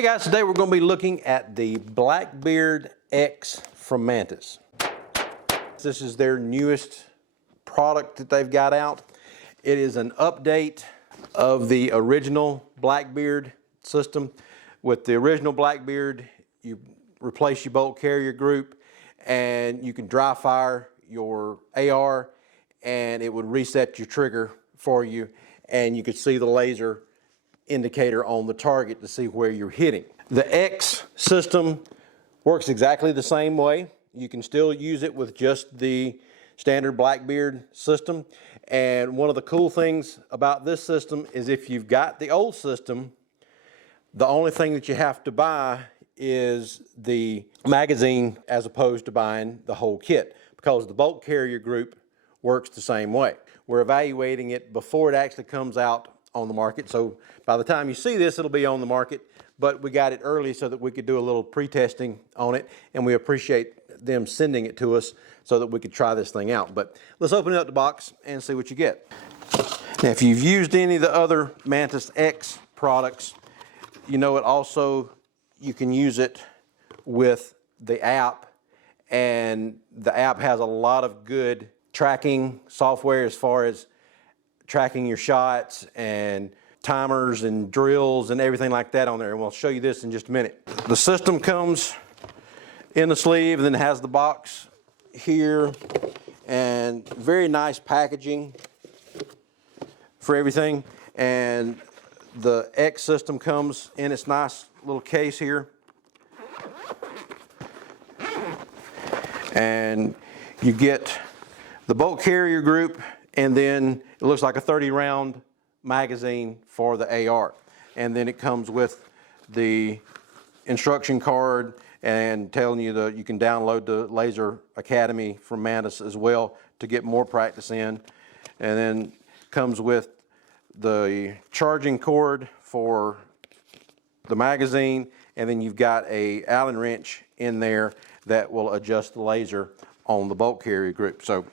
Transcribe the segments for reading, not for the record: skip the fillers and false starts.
Hey guys, today we're going to be looking at the Blackbeard X from Mantis. This is their newest product that they've got out. It is an update of the original Blackbeard system. With the original Blackbeard, you replace your bolt carrier group and you can dry fire your AR and it would reset your trigger for you, and you could see the laser indicator on the target to see where you're hitting. The X system works exactly the same way. You can still use it with just the standard Blackbeard system. And one of the cool things about this system is if you've got the old system, the only thing that you have to buy is the magazine as opposed to buying the whole kit, because the bolt carrier group works the same way. We're evaluating it before it actually comes out on the market, so by the time you see this it'll be on the market, but we got it early so that we could do a little pre-testing on it, and we appreciate them sending it to us so that we could try this thing out. But let's open up the box and see what you get. Now, if you've used any of the other Mantis X products, you know it also, you can use it with the app, and the app has a lot of good tracking software as far as tracking your shots and timers and drills and everything like that on there, and we'll show you this in just a minute. The system comes in the sleeve and then has the box here, and very nice packaging for everything. And the X system comes in its nice little case here, and you get the bolt carrier group, and then it looks like a 30-round magazine for the AR. And then it comes with the instruction card and telling you that you can download the Laser Academy from Mantis as well to get more practice in. And then comes with the charging cord for the magazine, and then you've got a Allen wrench in there that will adjust the laser on the bolt carrier group. So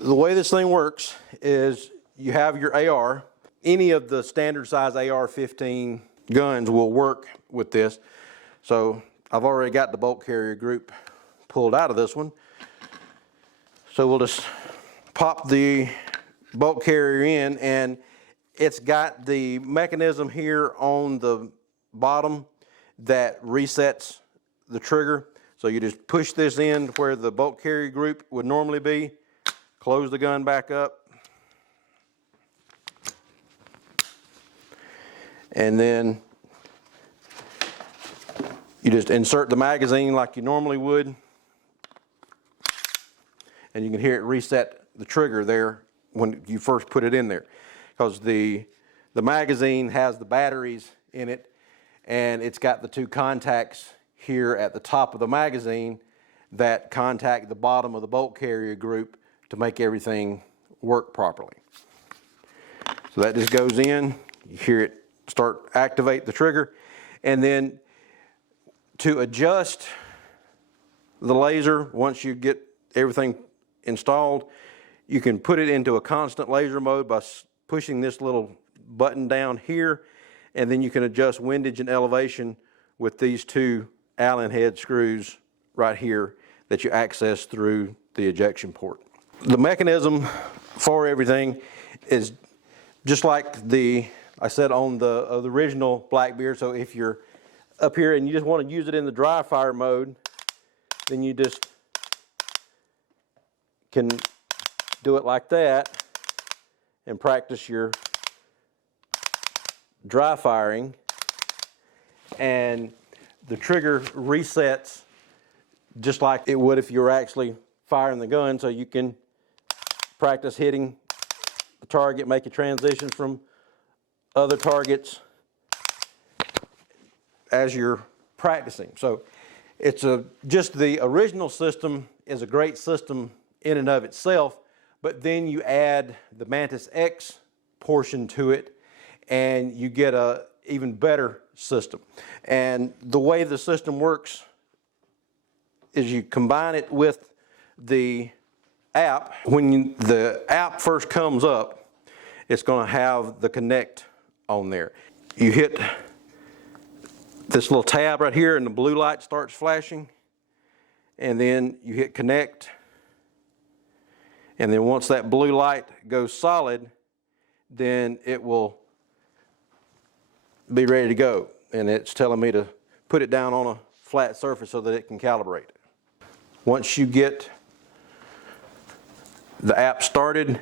the way this thing works is you have your AR. Any of the standard size AR-15 guns will work with this. So I've already got the bolt carrier group pulled out of this one. So we'll just pop the bolt carrier in, and it's got the mechanism here on the bottom that resets the trigger. So you just push this in where the bolt carrier group would normally be, close the gun back up, and then you just insert the magazine like you normally would, and you can hear it reset the trigger there when you first put it in there, because the magazine has the batteries in it, and it's got the two contacts here at the top of the magazine that contact the bottom of the bolt carrier group to make everything work properly. So that just goes in, you hear it start activate the trigger, and then to adjust the laser, once you get everything installed, you can put it into a constant laser mode by pushing this little button down here, and then you can adjust windage and elevation with these two Allen head screws right here that you access through the ejection port. The mechanism for everything is just like I said on the original Blackbeard. So if you're up here and you just want to use it in the dry fire mode, then you just can do it like that and practice your dry firing, and the trigger resets just like it would if you were actually firing the gun, so you can practice hitting the target, make a transition from other targets as you're practicing. So it's just the original system is a great system in and of itself, but then you add the Mantis X portion to it and you get a even better system. And the way the system works is you combine it with the app. When the app first comes up, it's going to have the Connect on there. You hit this little tab right here and the blue light starts flashing, and then you hit connect, and then once that blue light goes solid, then it will be ready to go, and it's telling me to put it down on a flat surface so that it can calibrate. Once you get the app started,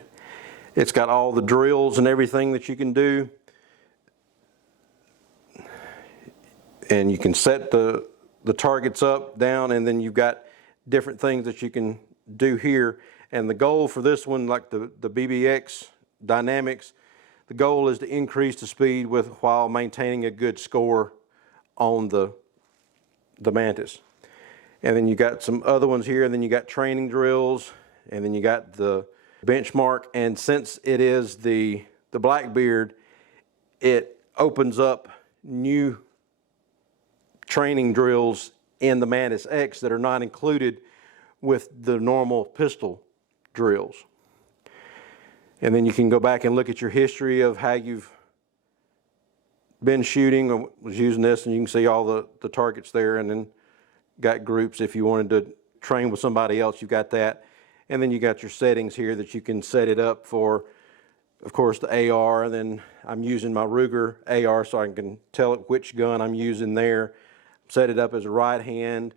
it's got all the drills and everything that you can do, and you can set the targets up, down, and then you've got different things that you can do here. And the goal for this one, like the BBX Dynamics, the goal is to increase the speed while maintaining a good score on the Mantis. And then you got some other ones here, and then you got training drills, and then you got the benchmark. And since it is the Blackbeard, it opens up new training drills in the Mantis X that are not included with the normal pistol drills. And then you can go back and look at your history of how you've been shooting or was using this, and you can see all the targets there, and then got groups. If you wanted to train with somebody else, you've got that. And then you got your settings here that you can set it up for, of course, the AR. And then I'm using my Ruger AR so I can tell it which gun I'm using there. Set it up as a right hand.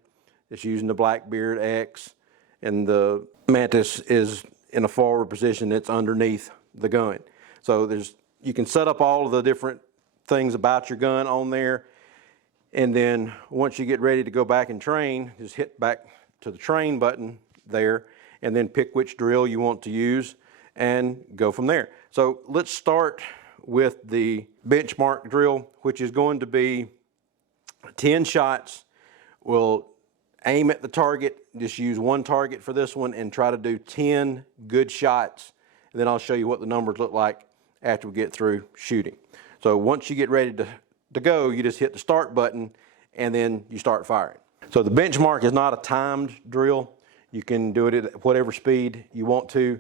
It's using the Blackbeard X, and the Mantis is in a forward position. It's underneath the gun. So you can set up all of the different things about your gun on there. And then once you get ready to go back and train, just hit back to the train button there, and then pick which drill you want to use and go from there. So let's start with the benchmark drill, which is going to be 10 shots. We'll aim at the target, just use one target for this one, and try to do 10 good shots. And then I'll show you what the numbers look like after we get through shooting. So once you get ready to go, you just hit the start button, and then you start firing. So the benchmark is not a timed drill. You can do it at whatever speed you want to.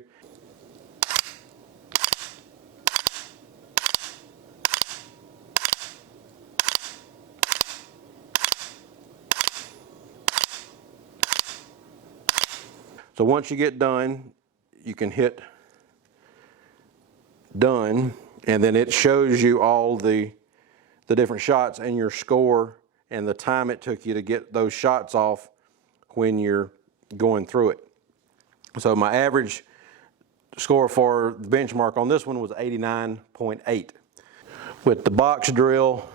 So once you get done, you can hit done, and then it shows you all the different shots and your score and the time it took you to get those shots off when you're going through it. So my average score for the benchmark on this one was 89.8. With the box drill,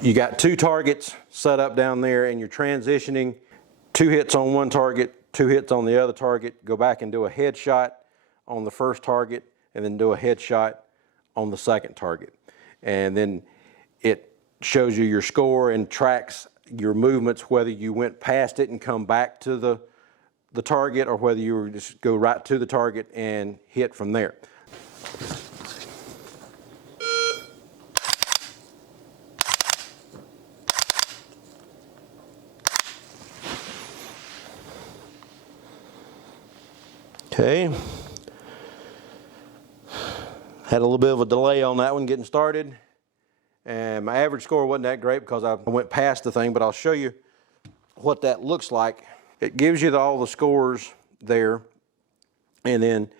you got two targets set up down there, and you're transitioning 2 hits on one target, 2 hits on the other target, go back and do a headshot on the first target, and then do a headshot on the second target. And then it shows you your score and tracks your movements, whether you went past it and come back to the target, or whether you were just go right to the target and hit from there. Okay. Had a little bit of a delay on that one getting started, and my average score wasn't that great because I went past the thing, but I'll show you what that looks like. It gives you all the scores there, and then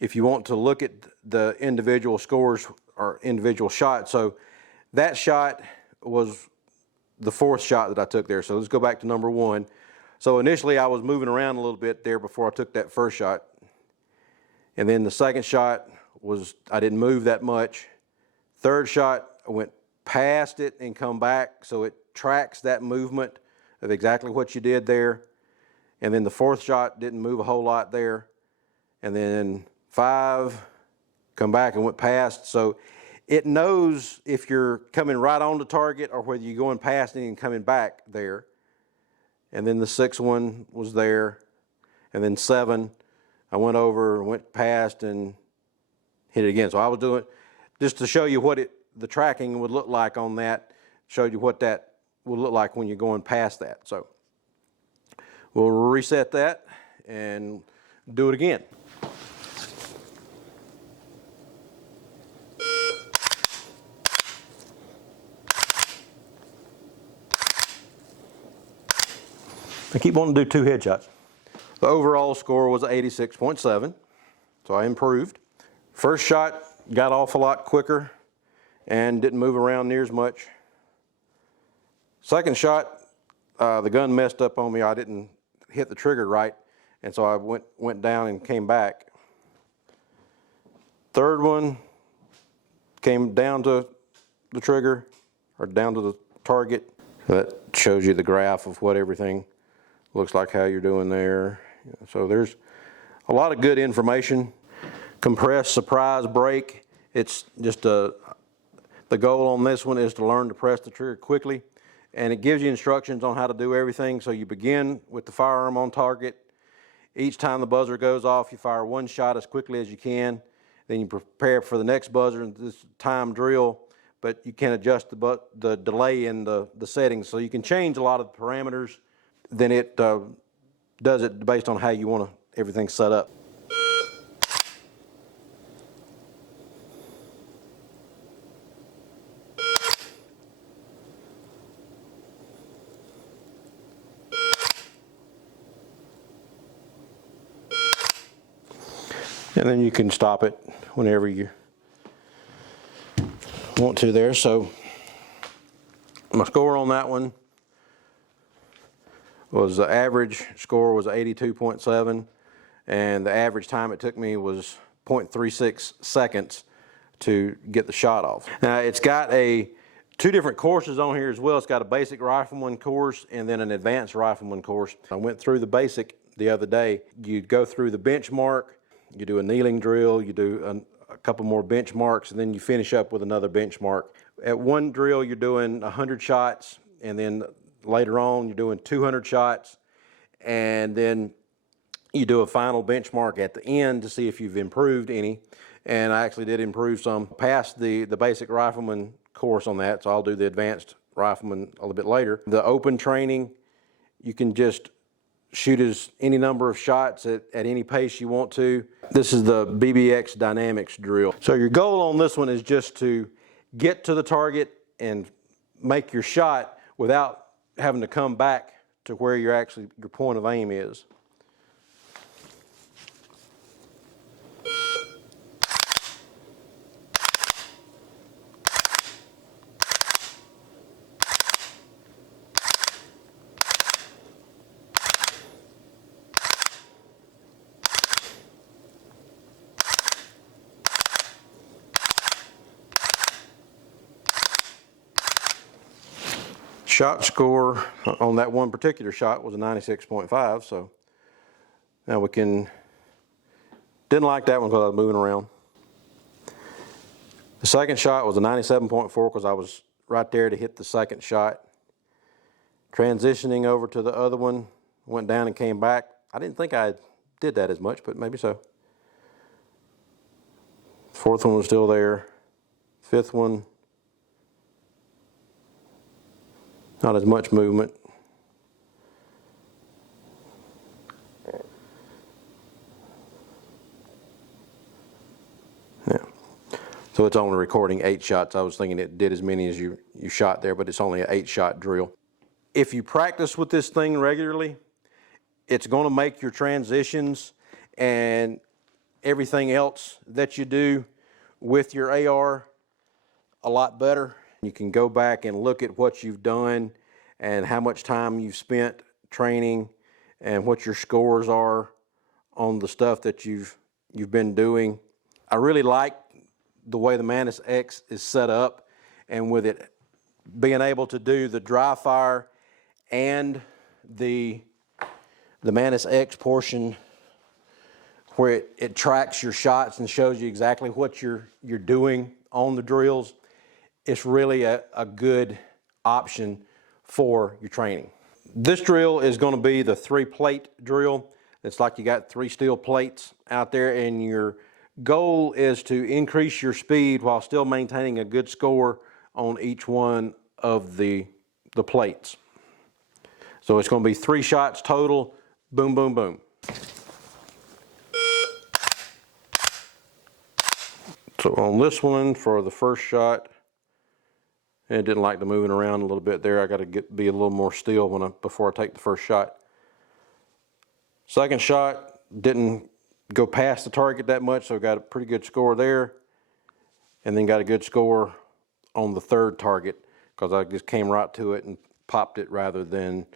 if you want to look at the individual scores or individual shots, so that shot was the 4th shot that I took there. So let's go back to number 1. So initially I was moving around a little bit there before I took that first shot, and then the second shot was, I didn't move that much. Third shot, I went past it and come back, so it tracks that movement of exactly what you did there. And then the 4th shot didn't move a whole lot there. And then 5, come back and went past. So it knows if you're coming right on the target or whether you're going past it and coming back there. And then the 6th one was there. And then 7, I went over, went past, and hit it again. So I was doing, just to show you what the tracking would look like on that, showed you what that would look like when you're going past that. So we'll reset that and do it again. I keep wanting to do 2 headshots. The overall score was 86.7, so I improved. First shot got off a lot quicker and didn't move around near as much. Second shot, the gun messed up on me. I didn't hit the trigger right, and so I went down and came back. Third one came down to the trigger, or down to the target. That shows you the graph of what everything looks like, how you're doing there. So there's a lot of good information. Compress, surprise, break. It's just the goal on this one is to learn to press the trigger quickly, and it gives you instructions on how to do everything. So you begin with the firearm on target. Each time the buzzer goes off, you fire 1 shot as quickly as you can. Then you prepare for the next buzzer, and this time drill, but you can adjust the delay in the settings. So you can change a lot of the parameters. Then it does it based on how you want everything set up. And then you can stop it whenever you want to there. So my score on that one was, the average score was 82.7, and the average time it took me was 0.36 seconds to get the shot off. Now it's got 2 different courses on here as well. It's got a basic rifleman course and then an advanced rifleman course. I went through the basic the other day. You go through the benchmark, you do a kneeling drill, you do a couple more benchmarks, and then you finish up with another benchmark. At one drill, you're doing 100 shots, and then later on, you're doing 200 shots, and then you do a final benchmark at the end to see if you've improved any. And I actually did improve some. Passed the basic rifleman course on that, so I'll do the advanced rifleman a little bit later. The open training, you can just shoot any number of shots at any pace you want to. This is the BBX Dynamics drill. So your goal on this one is just to get to the target and make your shot without having to come back to where your point of aim is. Shot score on that one particular shot was a 96.5, so now we can, didn't like that one because I was moving around. The second shot was a 97.4 because I was right there to hit the second shot. Transitioning over to the other one, went down and came back. I didn't think I did that as much, but maybe so. Fourth one was still there. Fifth one, not as much movement. Yeah. So it's only recording 8 shots. I was thinking it did as many as you shot there, but it's only an 8-shot drill. If you practice with this thing regularly, it's going to make your transitions and everything else that you do with your AR a lot better. You can go back and look at what you've done and how much time you've spent training and what your scores are on the stuff that you've been doing. I really like the way the Mantis X is set up, and with it being able to do the dry fire and the Mantis X portion where it tracks your shots and shows you exactly what you're doing on the drills. It's really a good option for your training. This drill is going to be the 3-plate drill. It's like you got 3 steel plates out there, and your goal is to increase your speed while still maintaining a good score on each one of the plates. So it's going to be 3 shots total, boom, boom, boom. So on this one, for the first shot, and it didn't like the moving around a little bit there. I got to be a little more still before I take the first shot. Second shot didn't go past the target that much, so got a pretty good score there. And then got a good score on the third target because I just came right to it and popped it rather than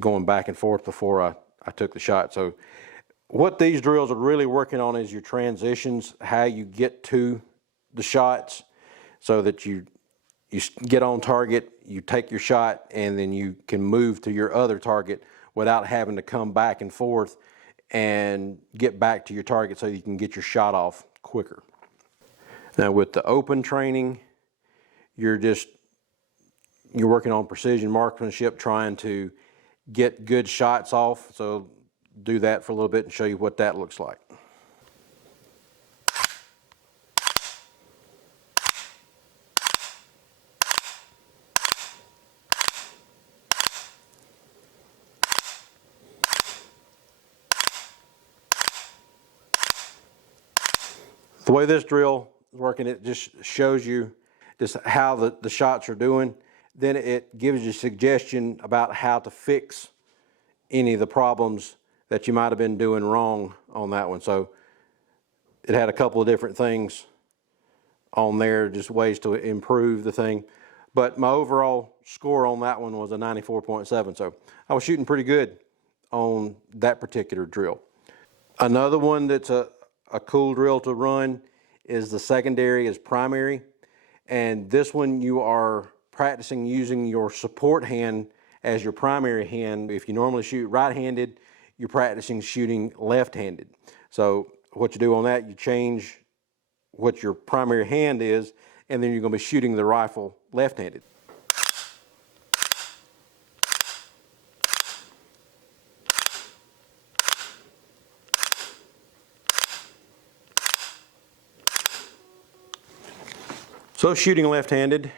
going back and forth before I took the shot. So what these drills are really working on is your transitions, how you get to the shots so that you get on target, you take your shot, and then you can move to your other target without having to come back and forth and get back to your target so you can get your shot off quicker. Now with the open training, you're working on precision marksmanship, trying to get good shots off. So do that for a little bit and show you what that looks like. The way this drill is working, it just shows you just how the shots are doing. Then it gives you a suggestion about how to fix any of the problems that you might have been doing wrong on that one. So it had a couple of different things on there, just ways to improve the thing. But my overall score on that one was a 94.7. So I was shooting pretty good on that particular drill. Another one that's a cool drill to run is the secondary as primary. And this one you are practicing using your support hand as your primary hand. If you normally shoot right-handed, you're practicing shooting left-handed. So what you do on that, you change what your primary hand is, and then you're going to be shooting the rifle left-handed. So shooting left-handed,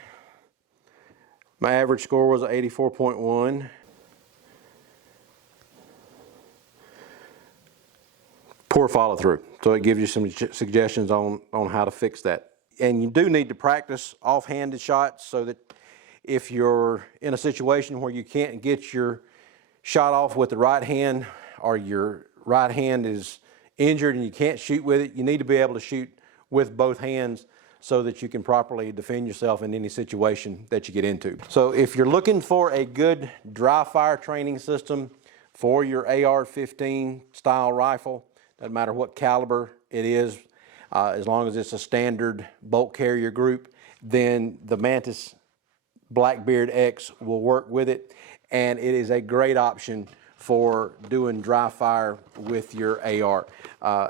my average score was 84.1. Poor follow through. So it gives you some suggestions on how to fix that. And you do need to practice off-handed shots so that if you're in a situation where you can't get your shot off with the right hand, or your right hand is injured and you can't shoot with it, you need to be able to shoot with both hands so that you can properly defend yourself in any situation that you get into. So if you're looking for a good dry fire training system for your AR-15 style rifle, doesn't matter what caliber it is, as long as it's a standard bolt carrier group, then the Mantis Blackbeard X will work with it, and it is a great option for doing dry fire with your AR,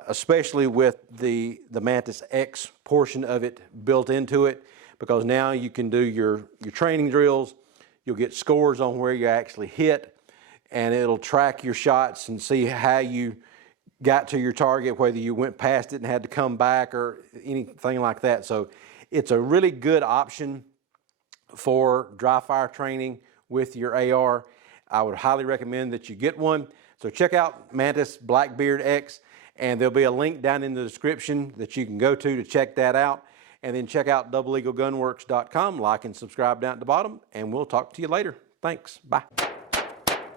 especially with the Mantis X portion of it built into it, because now you can do your training drills, you'll get scores on where you actually hit, and it'll track your shots and see how you got to your target, whether you went past it and had to come back or anything like that. So it's a really good option for dry fire training with your AR. I would highly recommend that you get one. So check out Mantis Blackbeard X, and there'll be a link down in the description that you can go to check that out. And then check out doubleeaglegunworks.com, like and subscribe down at the bottom, and we'll talk to you later. Thanks. Bye.